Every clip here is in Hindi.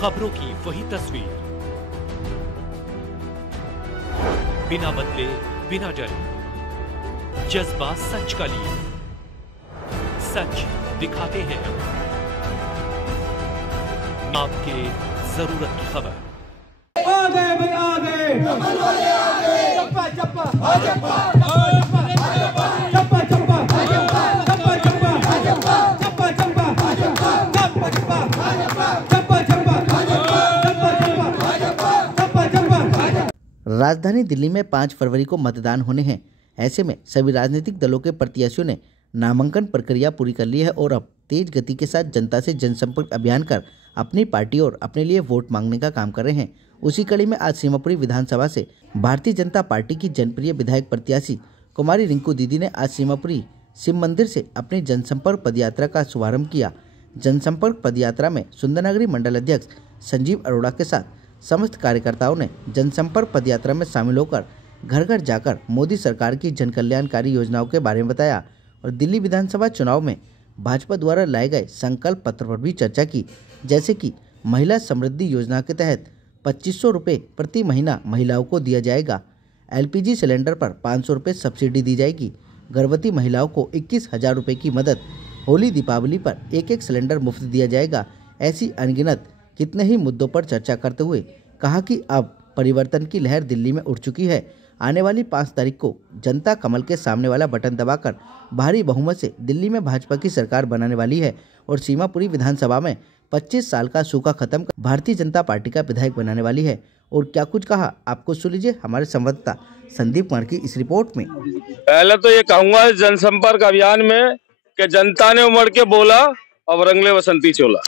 खबरों की वही तस्वीर, बिना बदले बिना डरे, जज्बा सच का लिए, सच दिखाते हैं आपके जरूरत की खबर। आ गए भाई आ गए, चप्पा चप्पा चप्पा चप्पा चप्पा राजधानी दिल्ली में 5 फरवरी को मतदान होने हैं। ऐसे में सभी राजनीतिक दलों के प्रत्याशियों ने नामांकन प्रक्रिया पूरी कर ली है और अब तेज गति के साथ जनता से जनसंपर्क अभियान कर अपनी पार्टी और अपने लिए वोट मांगने का काम कर रहे हैं। उसी कड़ी में आज सीमापुरी विधानसभा से भारतीय जनता पार्टी की जनप्रिय विधायक प्रत्याशी कुमारी रिंकू दीदी ने आज सीमापुरी शिव मंदिर से अपनी जनसंपर्क पदयात्रा का शुभारंभ किया। जनसंपर्क पदयात्रा में सुंदरनगरी मंडल अध्यक्ष संजीव अरोड़ा के साथ समस्त कार्यकर्ताओं ने जनसंपर्क पदयात्रा में शामिल होकर घर घर जाकर मोदी सरकार की जन कल्याणकारी योजनाओं के बारे में बताया और दिल्ली विधानसभा चुनाव में भाजपा द्वारा लाए गए संकल्प पत्र पर भी चर्चा की, जैसे कि महिला समृद्धि योजना के तहत 2500 रुपये प्रति महीना महिलाओं को दिया जाएगा, LPG सिलेंडर पर 500 रुपये सब्सिडी दी जाएगी, गर्भवती महिलाओं को 21,000 रुपये की मदद, होली दीपावली पर एक सिलेंडर मुफ्त दिया जाएगा। ऐसी अनगिनत कितने ही मुद्दों पर चर्चा करते हुए कहा कि अब परिवर्तन की लहर दिल्ली में उठ चुकी है। आने वाली 5 तारीख को जनता कमल के सामने वाला बटन दबाकर भारी बहुमत से दिल्ली में भाजपा की सरकार बनाने वाली है और सीमापुरी विधानसभा में 25 साल का सूखा खत्म कर भारतीय जनता पार्टी का विधायक बनाने वाली है। और क्या कुछ कहा आपको सुन लीजिए हमारे संवाददाता संदीप कुमार की इस रिपोर्ट में। पहले तो ये कहूँगा इस जनसंपर्क अभियान में कि जनता ने उमड़ के बोला और रंगले बसंती चोला।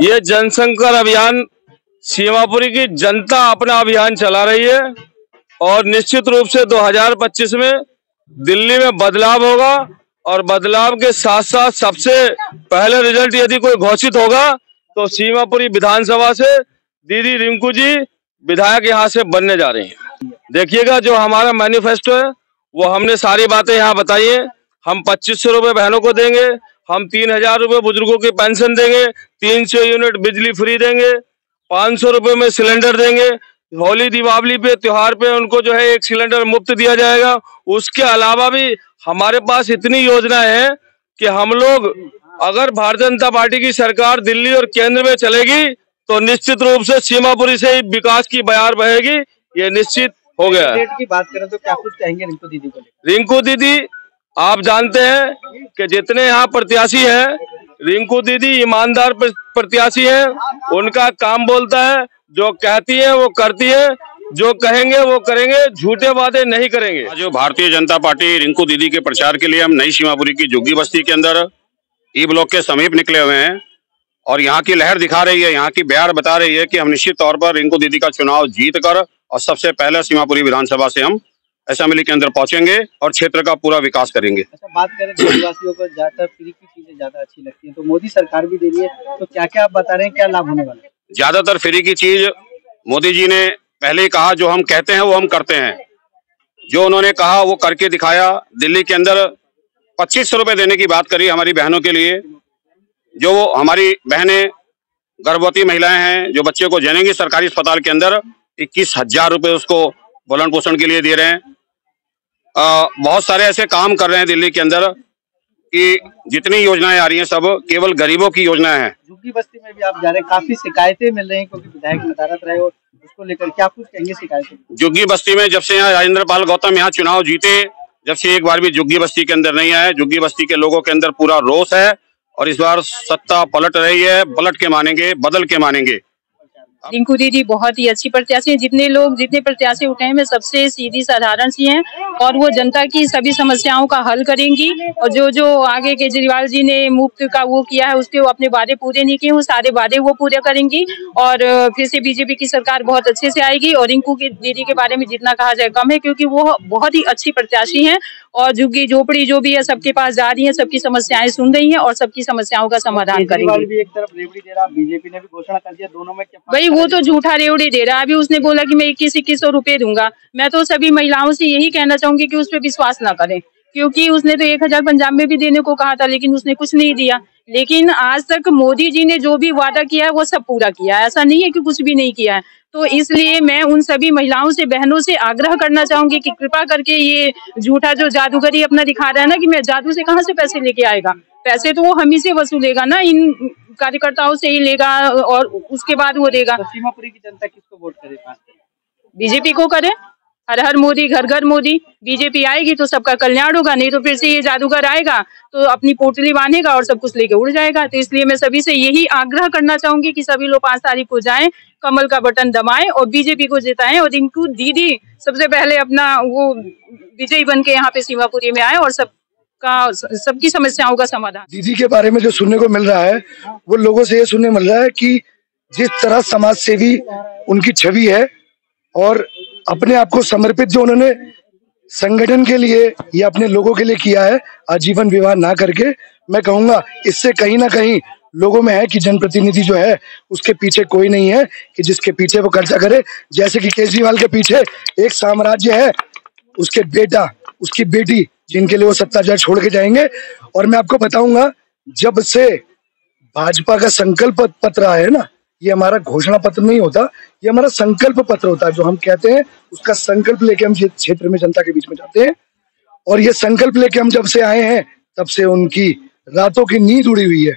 ये जनसंपर्क अभियान सीमापुरी की जनता अपना अभियान चला रही है और निश्चित रूप से 2025 में दिल्ली में बदलाव होगा और बदलाव के साथ साथ सबसे पहले रिजल्ट यदि कोई घोषित होगा तो सीमापुरी विधानसभा से दीदी रिंकू जी विधायक यहाँ से बनने जा रही हैं। देखिएगा जो हमारा मैनिफेस्टो है वो हमने सारी बातें यहाँ बताई है। हम 2500 रुपये बहनों को देंगे, हम 3000 रुपये बुजुर्गों की पेंशन देंगे, 300 यूनिट बिजली फ्री देंगे, 500 रुपये में सिलेंडर देंगे, होली दीपावली पे त्योहार पे उनको जो है 1 सिलेंडर मुफ्त दिया जाएगा। उसके अलावा भी हमारे पास इतनी योजना है कि हम लोग अगर भारतीय जनता पार्टी की सरकार दिल्ली और केंद्र में चलेगी तो निश्चित रूप से सीमापुरी से ही विकास की बयार बहेगी, ये निश्चित हो गया है। की बात करें तो क्या कुछ कहेंगे रिंकू दीदी को? रिंकू दीदी आप जानते हैं कि जितने यहाँ प्रत्याशी हैं, रिंकू दीदी ईमानदार प्रत्याशी हैं। उनका काम बोलता है, जो कहती है वो करती है, जो कहेंगे वो करेंगे, झूठे वादे नहीं करेंगे। जो भारतीय जनता पार्टी रिंकू दीदी के प्रचार के लिए हम नई सीमापुरी की जुग्गी बस्ती के अंदर ई ब्लॉक के समीप निकले हुए हैं और यहाँ की लहर दिखा रही है, यहाँ की बयार बता रही है कि हम निश्चित तौर पर रिंकू दीदी का चुनाव जीत कर और सबसे पहले सीमापुरी विधानसभा से हम असेंबली के अंदर पहुंचेंगे और क्षेत्र का पूरा विकास करेंगे। अच्छा, बात करें देशवासियों को ज्यादा फ्री की चीजें ज्यादा अच्छी लगती हैं, तो मोदी सरकार भी दे रही है, तो क्या क्या आप बता रहे हैं, क्या लाभ होने वाला है? ज्यादातर फ्री की चीज मोदी जी ने पहले ही कहा, जो हम कहते हैं वो हम करते हैं। जो उन्होंने कहा वो करके दिखाया। दिल्ली के अंदर 2500 रुपये देने की बात करी हमारी बहनों के लिए। जो हमारी बहनें गर्भवती महिलाएं हैं जो बच्चे को जनेंगी सरकारी अस्पताल के अंदर 21,000 रुपये उसको भरण पोषण के लिए दे रहे हैं। बहुत सारे ऐसे काम कर रहे हैं दिल्ली के अंदर कि जितनी योजनाएं आ रही हैं सब केवल गरीबों की योजनाएं हैं। झुग्गी बस्ती में भी आप जा रहे हैं, काफी शिकायतें मिल रही हैं क्योंकि विधायक नदारत रहे और उसको लेकर क्या कुछ कहेंगे शिकायतें? झुग्गी बस्ती में जब से यहाँ राजेंद्र पाल गौतम यहाँ चुनाव जीते, जब से एक बार भी झुग्गी बस्ती के अंदर नहीं आए। झुग्गी बस्ती के लोगों के अंदर पूरा रोष है और इस बार सत्ता पलट रही है। पलट के मानेंगे, बदल के मानेंगे। रिंकू दीदी बहुत ही अच्छी प्रत्याशी है। जितने प्रत्याशी उठे हैं सबसे सीधी साधारण सी हैं और वो जनता की सभी समस्याओं का हल करेंगी। और जो आगे केजरीवाल जी ने मुफ्त का वो किया है उसके वो अपने वादे पूरे नहीं किए, वो सारे वादे वो पूरे करेंगी और फिर से बीजेपी की सरकार बहुत अच्छे से आएगी। और रिंकू की दीदी के बारे में जितना कहा जाए कम है, क्योंकि वो बहुत ही अच्छी प्रत्याशी हैं और झुग्गी झोपड़ी जो भी है सबके पास जा रही है, सबकी समस्याएं सुन रही हैं और सबकी समस्याओं का समाधान करेंगी। भी एक तरफ रेवड़ी दे रहा, बीजेपी ने भी घोषणा कर दिया, दोनों में क्या? भाई वो तो झूठा रेवड़ी दे रहा है। अभी उसने बोला कि मैं 2100 रुपए दूंगा। मैं तो सभी महिलाओं से यही कहना चाहूंगी कि उस पर विश्वास ना करें, क्योंकि उसने तो 1000 पंजाब में भी देने को कहा था लेकिन उसने कुछ नहीं दिया। लेकिन आज तक मोदी जी ने जो भी वादा किया है वो सब पूरा किया है, ऐसा नहीं है कि कुछ भी नहीं किया है। तो इसलिए मैं उन सभी महिलाओं से, बहनों से आग्रह करना चाहूंगी कि कृपा करके ये झूठा जो जादूगरी अपना दिखा रहा है ना कि मैं जादू से कहाँ से पैसे लेके आएगा, पैसे तो वो हम ही से वसूलेगा ना, इन कार्यकर्ताओं से ही लेगा और उसके बाद वो देगा। तो सीमापुरी की जनता किसको वोट करे? बीजेपी को करे, हर हर मोदी, घर घर मोदी। बीजेपी आएगी तो सबका कल्याण होगा, नहीं तो फिर से ये जादूगर आएगा तो अपनी पोटली बांधेगा और सब कुछ लेके उड़ जाएगा। तो इसलिए मैं सभी से यही आग्रह करना चाहूंगी कि सभी लोग 5 तारीख को जाएं, कमल का बटन दबाएं और बीजेपी को जिताएं और इनको दीदी सबसे पहले अपना वो विजयी बन के यहाँ पे सीमापुरी में आए और सबकी समस्याओं का समाधान। दीदी के बारे में जो सुनने को मिल रहा है वो लोगों से ये सुनने मिल रहा है कि जिस तरह समाज सेवी उनकी छवि है और अपने आप को समर्पित जो उन्होंने संगठन के लिए या अपने लोगों के लिए किया है, आजीवन विवाह ना करके, मैं कहूंगा इससे कहीं ना कहीं लोगों में है कि जनप्रतिनिधि जो है उसके पीछे कोई नहीं है कि जिसके पीछे वो खर्चा करे। जैसे कि केजरीवाल के पीछे एक साम्राज्य है, उसके बेटा, उसकी बेटी, जिनके लिए वो सत्ता जड़ छोड़ के जाएंगे। और मैं आपको बताऊंगा, जब से भाजपा का संकल्प पत्र आया है ना, ये हमारा घोषणा पत्र नहीं होता, ये हमारा संकल्प पत्र होता है। जो हम कहते हैं उसका संकल्प लेके हम क्षेत्र में जनता के बीच में जाते हैं और ये संकल्प लेके हम जब से आए हैं तब से उनकी रातों की नींद उड़ी हुई है।